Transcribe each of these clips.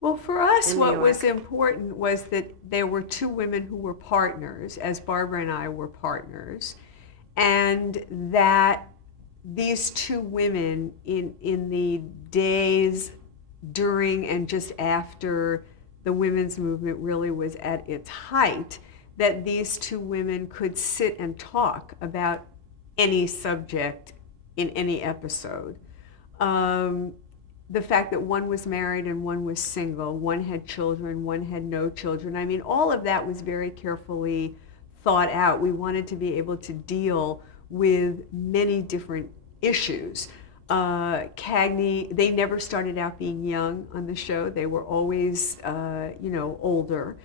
Well, for us, in New what was York? important was that there were two women who were partners, as Barbara and I were partners, and that these two women in the days during and just after the women's movement really was at its height, that these two women could sit and talk about any subject in any episode. Um, the fact that one was married and one was single, one had children, one had no children. I mean, all of that was very carefully thought out. We wanted to be able to deal with many different issues. Cagney, they never started out being young on the show. They were always, older.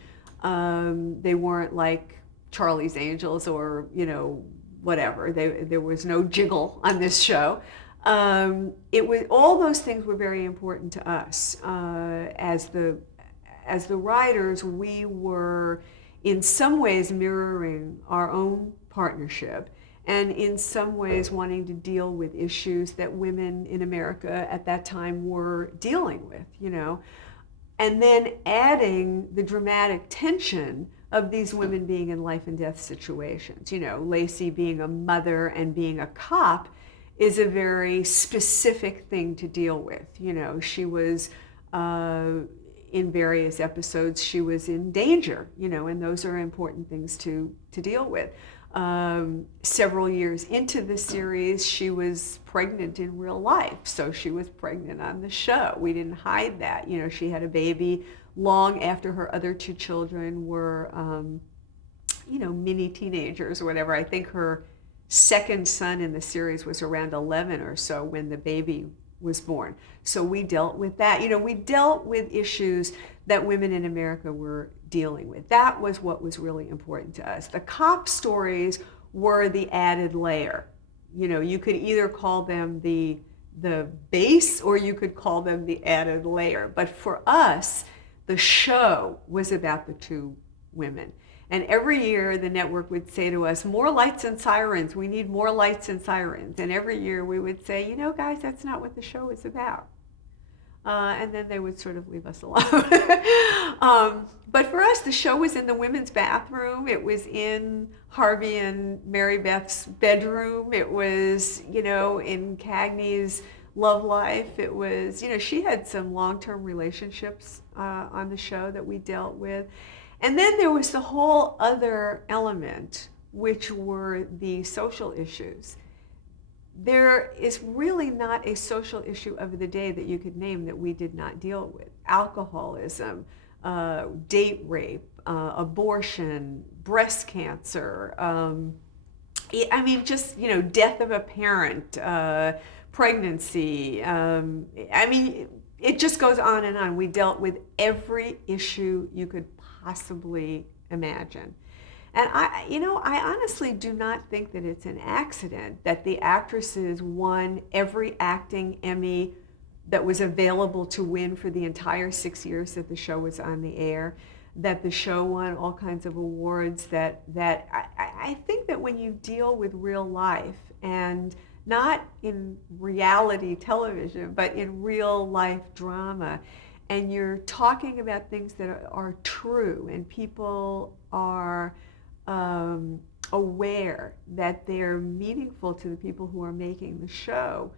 They weren't like Charlie's Angels or, whatever. There was no jiggle on this show. It was all those things were very important to us as the writers. We were in some ways mirroring our own partnership, and in some ways wanting to deal with issues that women in America at that time were dealing with. And then adding the dramatic tension of these women being in life and death situations. Lacey being a mother and being a cop is a very specific thing to deal with. She was in various episodes, she was in danger, and those are important things to deal with. Several years into the series, she was pregnant in real life, so she was pregnant on the show. We didn't hide that. She had a baby long after her other two children were, mini teenagers or whatever. I think her second son in the series was around 11 or so when the baby was born. So we dealt with that. We dealt with issues that women in America were dealing with. That was what was really important to us. The cop stories were the added layer. You could either call them the base or you could call them the added layer. But for us, the show was about the two women. And every year the network would say to us, more lights and sirens. We need more lights and sirens. And every year we would say, guys, that's not what the show is about. And then they would sort of leave us alone. But for us, the show was in the women's bathroom. It was in Harvey and Mary Beth's bedroom. It was, in Cagney's love life. It was, she had some long-term relationships on the show that we dealt with. And then there was the whole other element, which were the social issues. There is really not a social issue of the day that you could name that we did not deal with. Alcoholism, date rape, abortion, breast cancer, just, death of a parent, pregnancy. It just goes on and on. We dealt with every issue you could possibly imagine. And I honestly do not think that it's an accident that the actresses won every acting Emmy that was available to win for the entire 6 years that the show was on the air, that the show won all kinds of awards, that I think that when you deal with real life, and not in reality television, but in real life drama, and you're talking about things that are true, and people are aware that they're meaningful to the people who are making the show,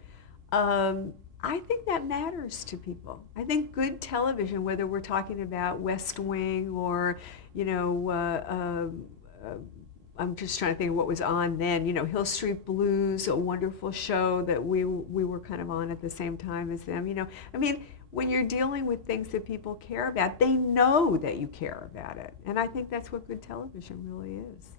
I think that matters to people. I think good television, whether we're talking about West Wing or, I'm just trying to think of what was on then, Hill Street Blues, a wonderful show that we were kind of on at the same time as them. When you're dealing with things that people care about, they know that you care about it. And I think that's what good television really is.